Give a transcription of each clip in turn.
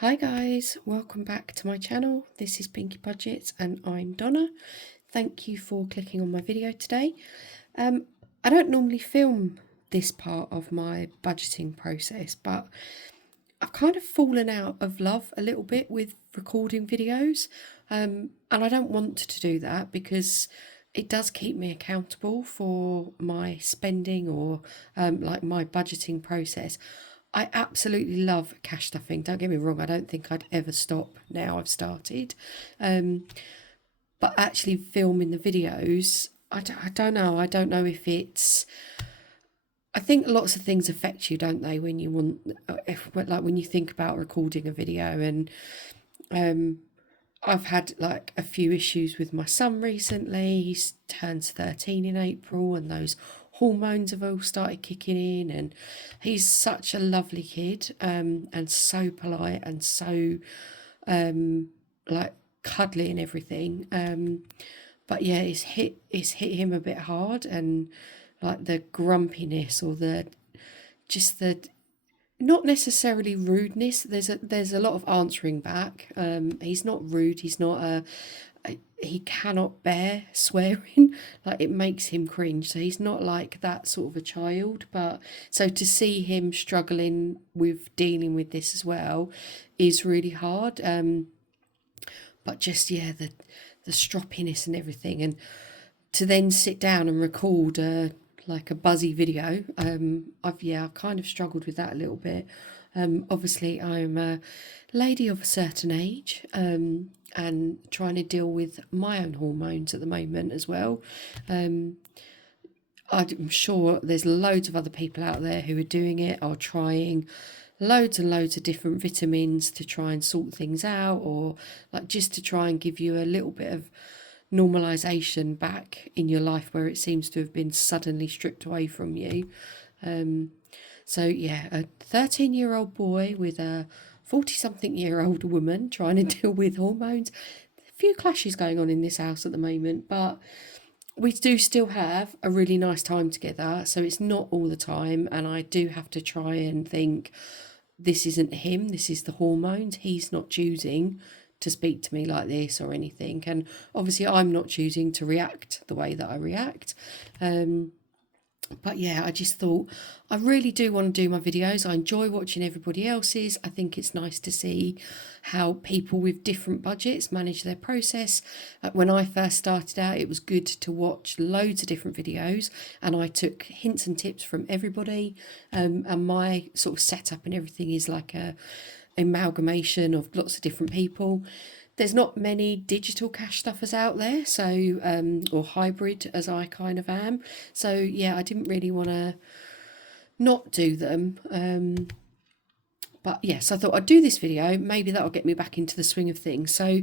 Hi guys, welcome back to my channel. This is Pinky Budgets and I'm Donna. Thank you for clicking on my video today. I don't normally film this part of my budgeting process, but I've kind of fallen out of love a little bit with recording videos, and I don't want to do that because it does keep me accountable for my spending or like my budgeting process. I absolutely love cash stuffing. Don't get me wrong, I don't think I'd ever stop now I've started. But actually filming the videos, I don't know. I don't know if it's. I think lots of things affect you, don't they? When you want, like when you think about recording a video, and I've had like a few issues with my son recently. He's turned 13 in April, and those hormones have all started kicking in. And he's such a lovely kid, and so polite and so like cuddly and everything. But yeah, it's hit him a bit hard, and like the grumpiness or the not necessarily rudeness. There's a lot of answering back. He's not rude. He's not he cannot bear swearing. Like it makes him cringe. So he's not like that sort of a child. But so to see him struggling with dealing with this as well is really hard. But just yeah, the stroppiness and everything, and to then sit down and record like a buzzy video. I've kind of struggled with that a little bit. Obviously, I'm a lady of a certain age, and trying to deal with my own hormones at the moment as well. I'm sure there's loads of other people out there who are doing it, are trying loads and loads of different vitamins to try and sort things out, or like just to try and give you a little bit of normalization back in your life where it seems to have been suddenly stripped away from you. So yeah, a 13-year-old boy with a 40-something-year-old woman trying to deal with hormones. A few clashes going on in this house at the moment, but we do still have a really nice time together. So it's not all the time, and I do have to try and think, this isn't him, this is the hormones. He's not choosing to speak to me like this or anything. And obviously, I'm not choosing to react the way that I react. But yeah, I just thought I really do want to do my videos. I enjoy watching everybody else's. I think it's nice to see how people with different budgets manage their process. When I first started out, it was good to watch loads of different videos, and I took hints and tips from everybody. And my sort of setup and everything is like a amalgamation of lots of different people. There's not many digital cash stuffers out there, so or hybrid as I kind of am. So yeah, I didn't really want to not do them. But yes, I thought I'd do this video. Maybe that'll get me back into the swing of things. So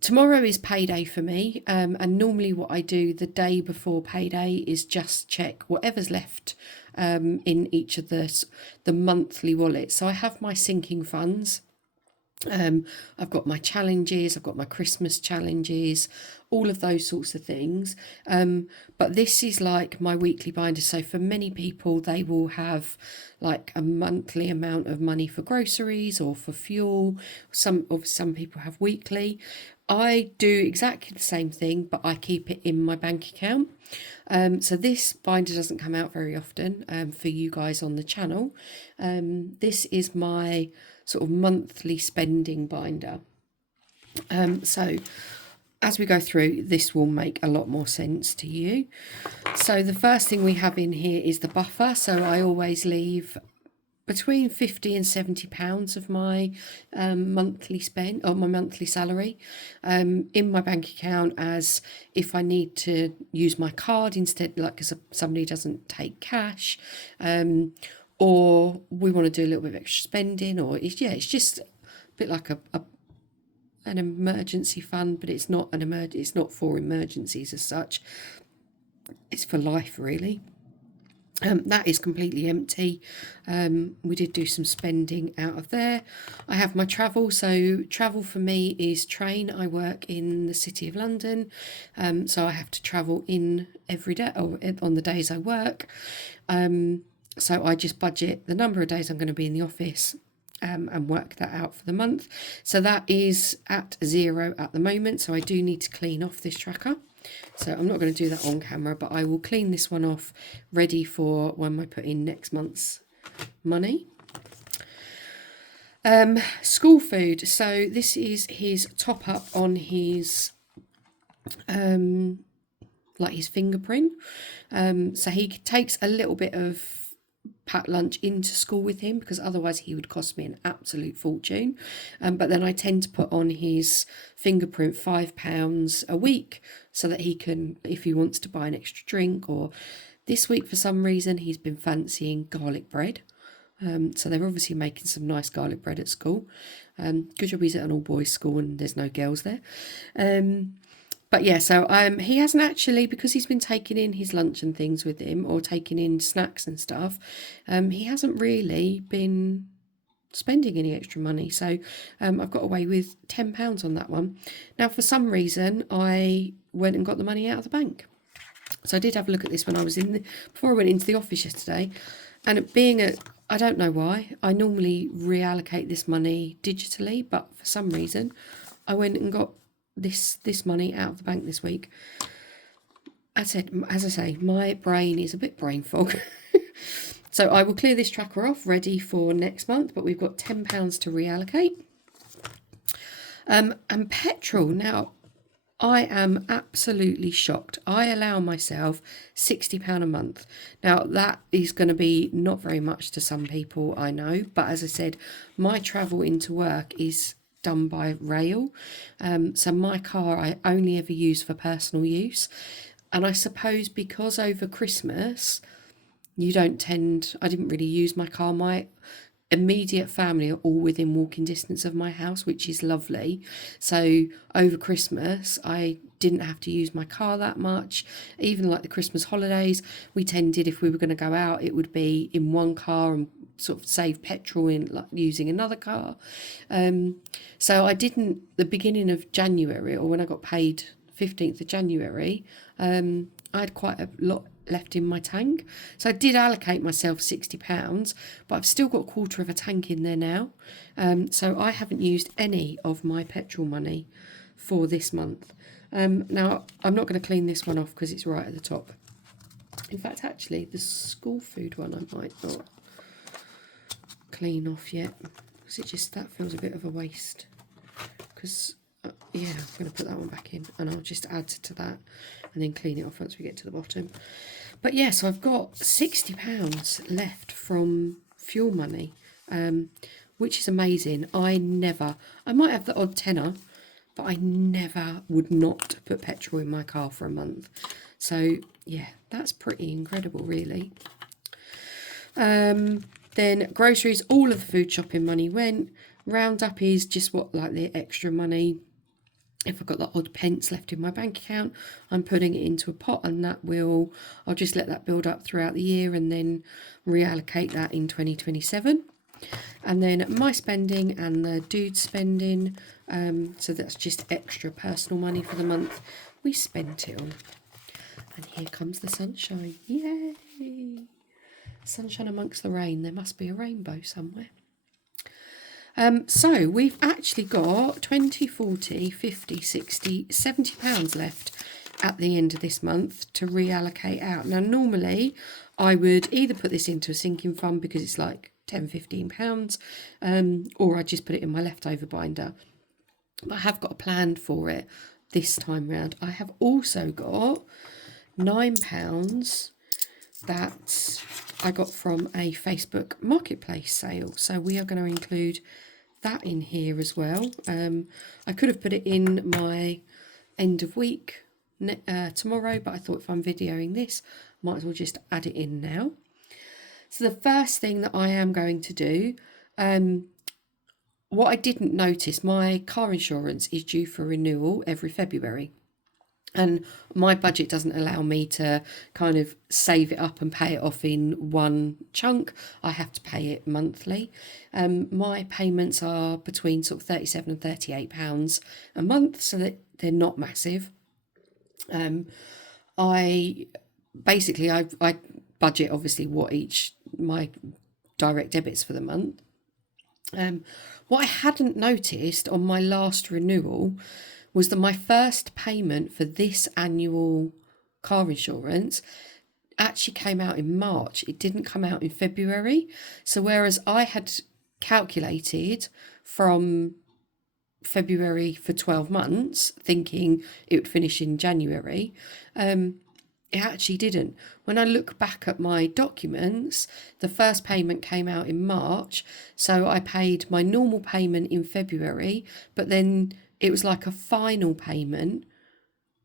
tomorrow is payday for me, and normally what I do the day before payday is just check whatever's left in each of the monthly wallets. So I have my sinking funds. I've got my challenges, I've got my Christmas challenges, all of those sorts of things. But this is like my weekly binder. So for many people, they will have like a monthly amount of money for groceries or for fuel. Some people have weekly. I do exactly the same thing, but I keep it in my bank account. So this binder doesn't come out very often for you guys on the channel. This is my sort of monthly spending binder. So as we go through, this will make a lot more sense to you. So the first thing we have in here is the buffer. So I always leave between 50 and 70 pounds of my monthly spend, or my monthly salary, in my bank account, as if I need to use my card instead, like because somebody doesn't take cash, or we want to do a little bit of extra spending, or it's just a bit like an emergency fund, but it's not it's not for emergencies as such. It's for life, really. That is completely empty. We did do some spending out of there. I have my travel. So travel for me is train. I work in the City of London, so I have to travel in every day, or on the days I work. So I just budget the number of days I'm going to be in the office, and work that out for the month. So that is at 0 at the moment. So I do need to clean off this tracker. So I'm not going to do that on camera, but I will clean this one off ready for when I put in next month's money. School food. So this is his top up on his like his fingerprint. So he takes a little bit of packed lunch into school with him, because otherwise he would cost me an absolute fortune. But then I tend to put on his fingerprint £5 a week, so that he can, if he wants to buy an extra drink, or this week for some reason he's been fancying garlic bread. So they're obviously making some nice garlic bread at school. Good job he's at an all boys school and there's no girls there. But yeah, so he hasn't actually, because he's been taking in his lunch and things with him, or taking in snacks and stuff, he hasn't really been spending any extra money. So I've got away with £10 on that one. Now, for some reason, I went and got the money out of the bank. So I did have a look at this when I was before I went into the office yesterday. And it being I don't know why, I normally reallocate this money digitally, but for some reason, I went and got this money out of the bank this week. As I say, my brain is a bit brain fog. So I will clear this tracker off ready for next month, but we've got £10 to reallocate. And petrol. Now, I am absolutely shocked. I allow myself £60 a month. Now, that is going to be not very much to some people, I know. But as I said, my travel into work is done by rail. So my car I only ever use for personal use. And I suppose because over Christmas, I didn't really use my car. My immediate family are all within walking distance of my house, which is lovely. So over Christmas, I didn't have to use my car that much. Even like the Christmas holidays, we tended, if we were going to go out, it would be in one car and sort of save petrol in like using another car. So I didn't, the beginning of January, or when I got paid 15th of January, I had quite a lot left in my tank. So I did allocate myself £60, but I've still got a quarter of a tank in there now. So I haven't used any of my petrol money for this month. Now, I'm not going to clean this one off because it's right at the top. In fact, actually, the school food one I might not clean off yet, because that feels a bit of a waste. Because yeah, I'm going to put that one back in, and I'll just add to that and then clean it off once we get to the bottom. But yeah, so I've got £60 left from fuel money, which is amazing. I might have the odd tenner, but I never would not put petrol in my car for a month. So yeah, that's pretty incredible, really. Then groceries, all of the food shopping money went. Roundup is just like the extra money. If I've got the odd pence left in my bank account, I'm putting it into a pot, and I'll just let that build up throughout the year and then reallocate that in 2027. And then my spending and the dude's spending, so that's just extra personal money for the month, we spent it on. And here comes the sunshine. Yay! Sunshine amongst the rain. There must be a rainbow somewhere. So we've actually got 20, 40, 50, 60, £70 left at the end of this month to reallocate out. Now, normally I would either put this into a sinking fund because it's like £10, £15, or I just put it in my leftover binder. But I have got a plan for it this time round. I have also got £9 that I got from a Facebook marketplace sale. So we are going to include that in here as well. I could have put it in my end of week tomorrow, but I thought if I'm videoing this, I might as well just add it in now. So the first thing that I am going to do, what I didn't notice, my car insurance is due for renewal every February. And my budget doesn't allow me to kind of save it up and pay it off in one chunk. I have to pay it monthly. My payments are between sort of £37 and £38 a month, so that they're not massive. I budget obviously what my direct debits for the month. What I hadn't noticed on my last renewal was that my first payment for this annual car insurance actually came out in March. It didn't come out in February. So whereas I had calculated from February for 12 months, thinking it would finish in January, it actually didn't. When I look back at my documents, the first payment came out in March, so I paid my normal payment in February, but then it was like a final payment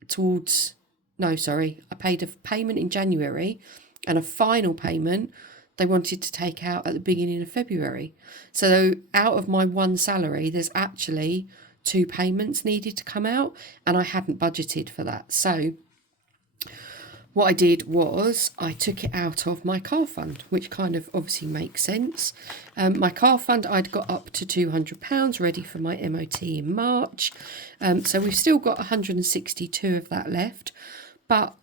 towards, no, sorry, I paid a payment in January and a final payment they wanted to take out at the beginning of February. So out of my one salary, there's actually 2 payments needed to come out, and I hadn't budgeted for that. So what I did was I took it out of my car fund, which kind of obviously makes sense. My car fund, I'd got up to £200 ready for my MOT in March. So we've still got 162 of that left. But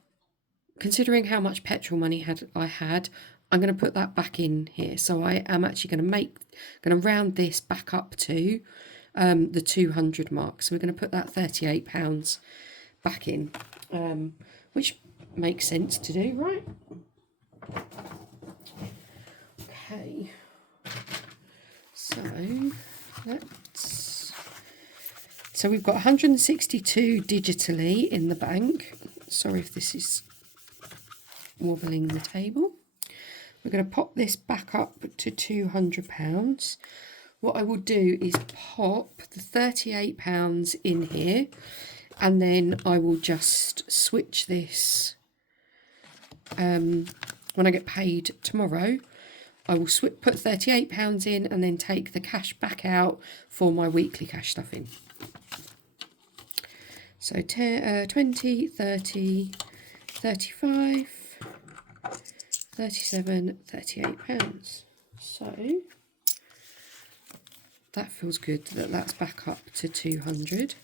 considering how much petrol money I had, I'm going to put that back in here. So I am actually going to round this back up to the 200 mark. So we're going to put that £38 back in, which makes sense to do, right? Okay, so we've got 162 digitally in the bank. Sorry if this is wobbling the table. We're going to pop this back up to £200. What I will do is pop the £38 in here, and then I will just switch this. When I get paid tomorrow, I will put £38 in and then take the cash back out for my weekly cash stuffing. So 20, 30, 35, 37, £38. So that feels good that that's back up to 200,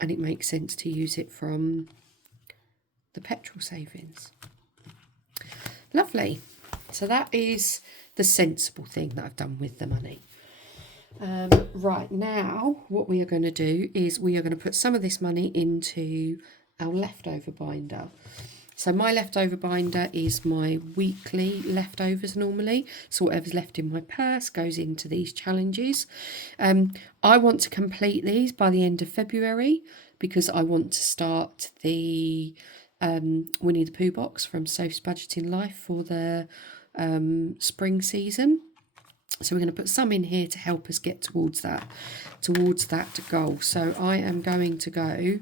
and it makes sense to use it from the petrol savings. Lovely. So that is the sensible thing that I've done with the money. Right, now what we are going to do is we are going to put some of this money into our leftover binder. So my leftover binder is my weekly leftovers normally. So whatever's left in my purse goes into these challenges. I want to complete these by the end of February because I want to start the Winnie the Pooh box from Soph's Budgeting Life for the spring season. So we're going to put some in here to help us get towards that goal. So I am going to go.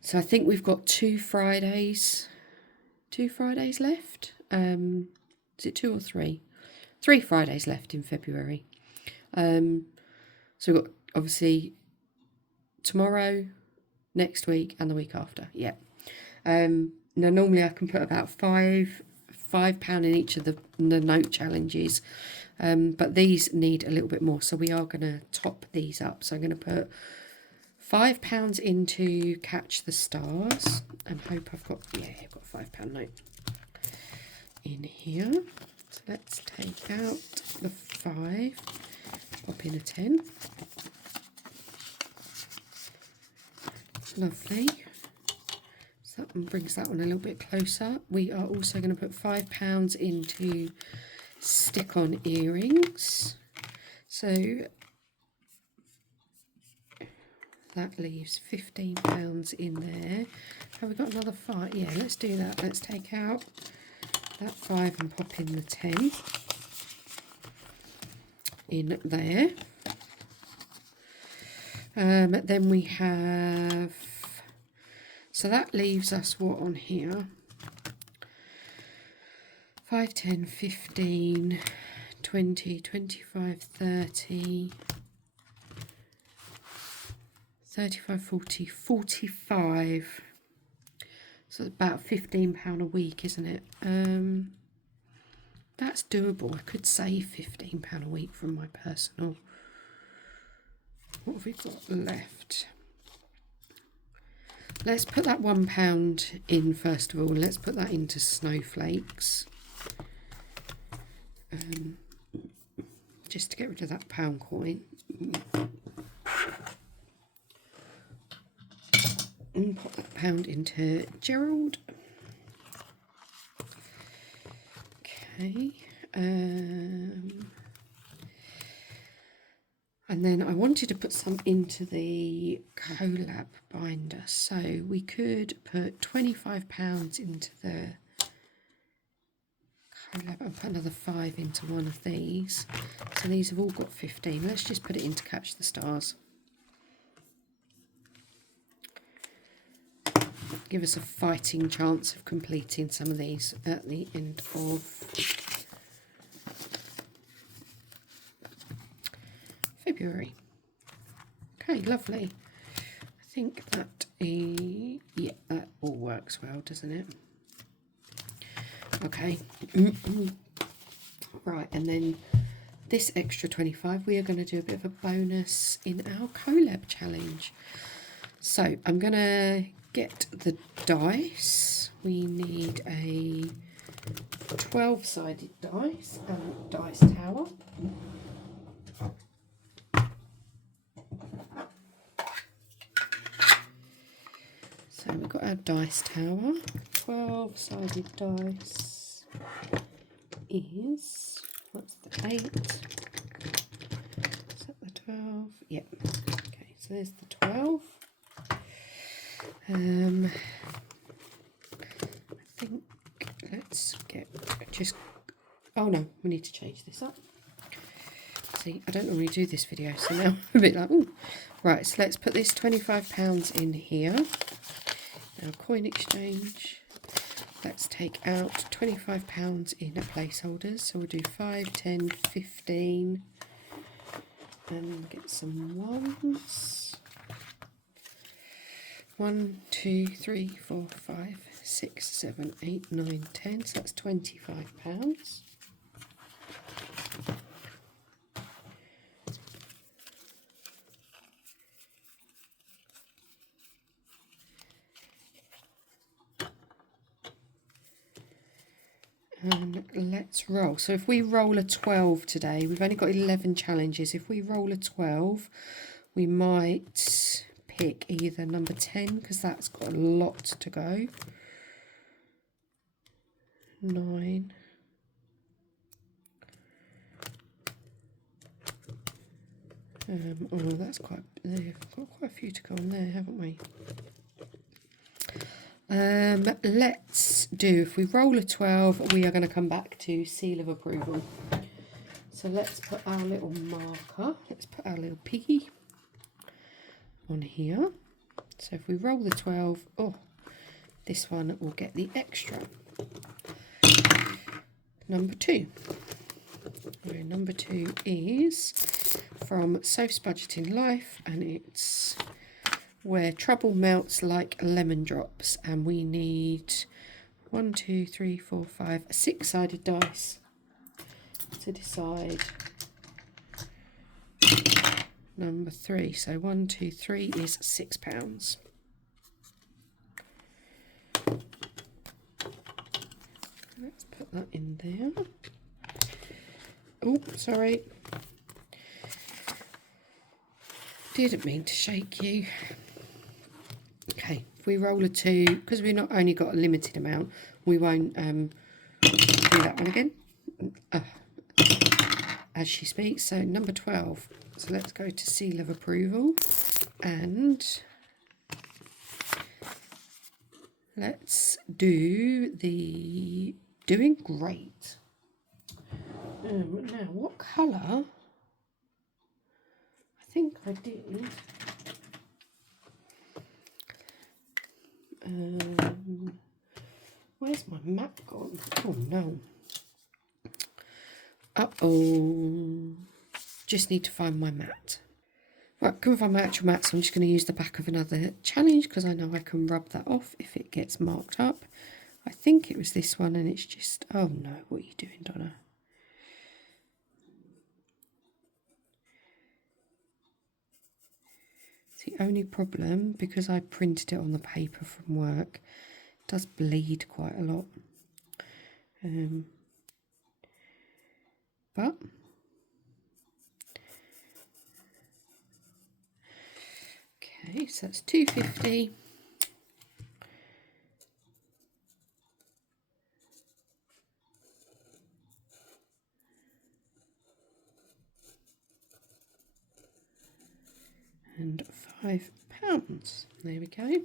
So I think we've got 2 Fridays left. Is it 2 or 3? 3 Fridays left in February. So we've got obviously tomorrow, next week, and the week after. Yeah. Now normally I can put about £5 in each of the note challenges, but these need a little bit more. So we are going to top these up. So I'm going to put £5 into Catch the Stars and hope I've got a £5 note in here. So let's take out the 5, pop in a 10. Lovely. So that brings that one a little bit closer. We are also going to put £5 into stick-on earrings. So that leaves £15 in there. Have we got another 5? Yeah, let's do that. Let's take out that 5 and pop in the 10 in there. Then we have, so that leaves us what on here? 5, 10, 15, 20, 25, 30, 35, 40, 45. So it's about £15 a week, isn't it? That's doable. I could save £15 a week from my personal. What have we got left? Let's put that £1 in first of all. Let's put that into snowflakes. just to get rid of that pound coin. And pop that pound into Gerald. Okay. And then I wanted to put some into the Collab binder. So we could put £25 into the Collab and put another 5 into one of these. So these have all got 15. Let's just put it in to catch the stars. Give us a fighting chance of completing some of these at the end of February. Okay, lovely. I think that yeah, that all works well, doesn't it? Okay. Right, and then this extra 25, we are going to do a bit of a bonus in our Collab challenge. So I'm going to get the dice. We need a 12-sided dice and dice tower. So we've got our dice tower. 12-sided dice is, what's the 8? Is that the 12? Yep. Okay, so there's the 12. I think let's get just, oh no, we need to change this up. See, I don't normally do this video, so now I'm a bit like, ooh. Right, so let's put this £25 in here. Now coin exchange. Let's take out £25 in placeholders. So we'll do 5, 10, 15 and get some ones. 1, 2, 3, 4, 5, 6, 7, 8, 9, 10. So that's £25. And let's roll. So if we roll a 12 today, we've only got 11 challenges. If we roll a 12, we might pick either number 10, because that's got a lot to go. 9. Oh, that's quite, we've got quite a few to go on there, haven't we? Let's do, if we roll a 12, we are going to come back to seal of approval. So let's put our little marker, let's put our little piggy on here. So if we roll the 12, oh, this one will get the extra. Number 2. Number 2 is from Soph's Budgeting Life, and it's Where Trouble Melts Like Lemon Drops, and we need 1, 2, 3, 4, 5, a 6-sided dice to decide number 3. So 1, 2, 3 is £6. Let's put that in there. Oh, sorry. Didn't mean to shake you. Okay, if we roll a 2, because we've not only got a limited amount, we won't do that one again as she speaks. So number 12. So let's go to seal of approval, and let's do the doing great. Now, what colour? I think I did. Where's my map gone? Oh no. Uh-oh. Just need to find my mat. Right, couldn't find my actual mat, so I'm just going to use the back of another challenge because I know I can rub that off if it gets marked up. I think it was this one, and it's just, oh no, what are you doing, Donna? The only problem, because I printed it on the paper from work, it does bleed quite a lot. But Okay, so that's 250. And £5. There we go.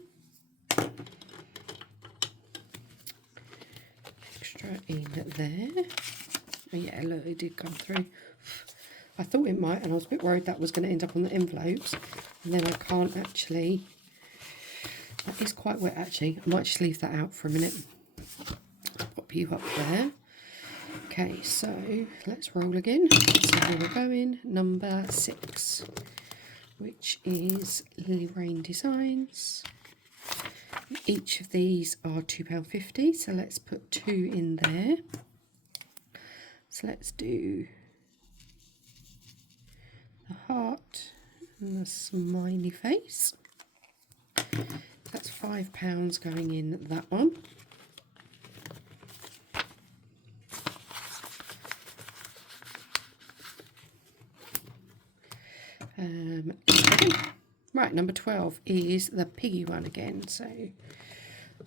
Extra in there. Oh yeah, look, it did come through. I thought it might, and I was a bit worried that was going to end up on the envelopes. And then I can't actually. That is quite wet actually. I might just leave that out for a minute. Pop you up there. Okay, so let's roll again. So we're going number 6, which is Lily Rain Designs. Each of these are £2.50, so let's put 2 in there. So let's do the heart and the smiley face. That's £5 going in that one. Right, number 12 is the piggy one again. So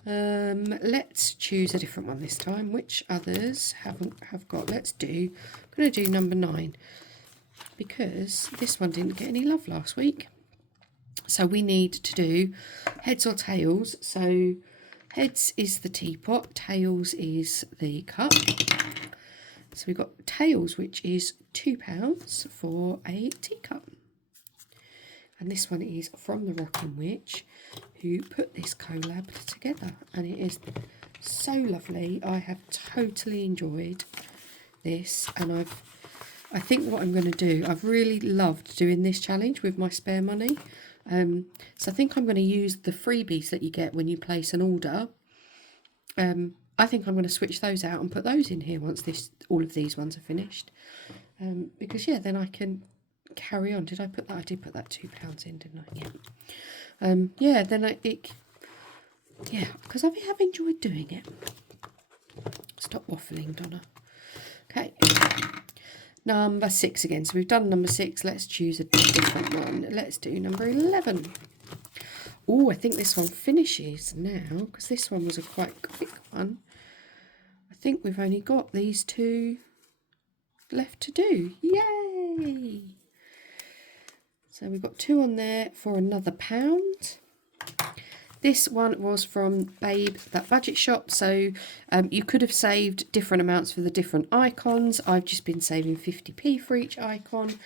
let's choose a different one this time. Which others have got? I'm going to do number 9 because this one didn't get any love last week. So we need to do heads or tails. So heads is the teapot, tails is the cup. So we've got tails, which is £2 for a teacup. And this one is from the Rocking Witch, who put this collab together. And it is so lovely. I have totally enjoyed this. And I think what I'm going to do, I've really loved doing this challenge with my spare money. So I think I'm going to use the freebies that you get when you place an order. I think I'm going to switch those out and put those in here once all of these ones are finished. Because, yeah, then I can carry on. Did I put that? I did put that £2 in, didn't I? Yeah. Yeah, then yeah, because I have enjoyed doing it. Stop waffling, Donna. Okay. Number 6 again. So we've done number 6. Let's choose a different one. Let's do number 11. Oh, I think this one finishes now because this one was a quite quick one. I think we've only got these 2 left to do. Yay! So we've got 2 on there for another £1. This one was from Babe, that budget shop. So you could have saved different amounts for the different icons. I've just been saving 50p for each icon.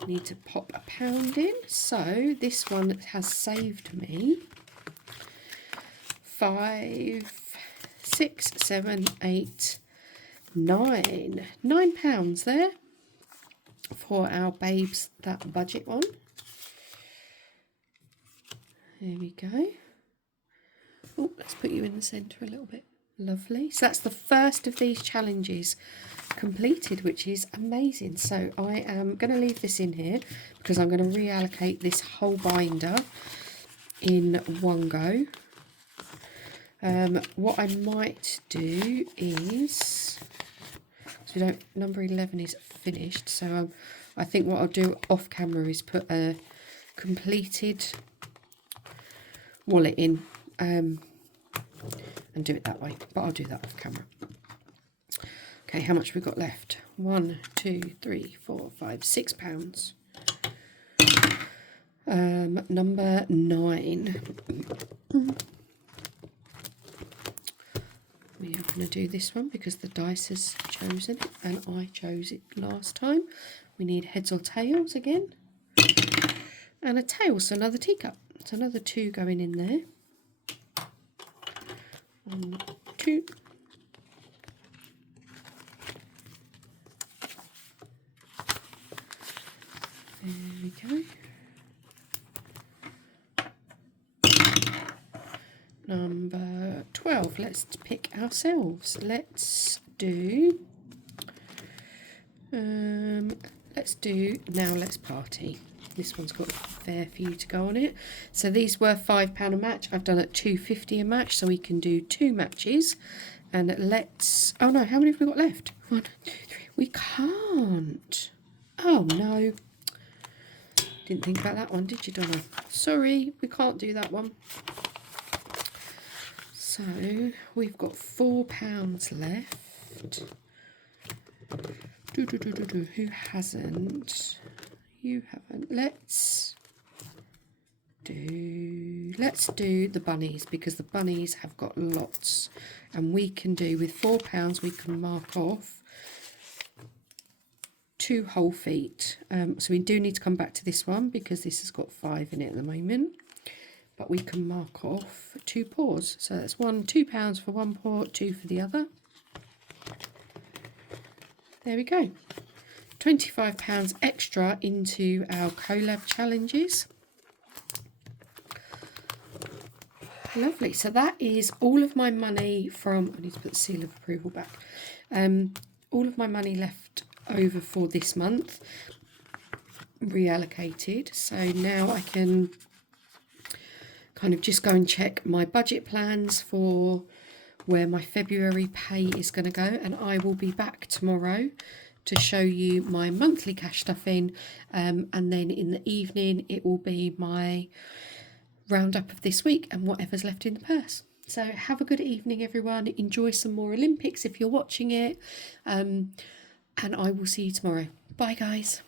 I need to pop £1 in. So this one has saved me 5, 6, 7, 8, 9. £9 there for our Babes, that budget one. There we go. Oh, let's put you in the centre a little bit. Lovely. So that's the first of these challenges completed, which is amazing. So I am going to leave this in here because I'm going to reallocate this whole binder in one go. What I might do is, so number 11 is finished. So I think what I'll do off camera is put a completed wallet in and do it that way, but I'll do that off camera. Okay, how much we got left? 1, 2, 3, 4, 5, £6. Number 9. We are going to do this one because the dice has chosen it and I chose it last time. We need heads or tails again. And a tail, so another teacup. So another 2 going in there. 1, 2. There we go. Number 12. Let's pick ourselves. Let's do Now Let's Party. This one's got a fair few to go on it. So these were £5 a match. I've done it £2.50 a match, so we can do 2 matches. And let's, oh no, how many have we got left? 1, 2, 3. We can't. Oh no. Didn't think about that one, did you, Donna? Sorry, we can't do that one. So we've got £4 left. Who hasn't? You haven't. Let's do the bunnies, because the bunnies have got lots, and we can do with £4 we can mark off 2 whole feet. So we do need to come back to this one because this has got 5 in it at the moment, but we can mark off 2 paws. So that's £2 for one paw, 2 for the other. There we go. £25 extra into our Collab challenges. Lovely. So that is all of my money from, I need to put the seal of approval back. All of my money left over for this month reallocated. So now I can kind of just go and check my budget plans for where my February pay is going to go, and I will be back tomorrow to show you my monthly cash stuffing, and then in the evening it will be my roundup of this week and whatever's left in the purse. So have a good evening, everyone. Enjoy some more Olympics if you're watching it, and I will see you tomorrow. Bye, guys.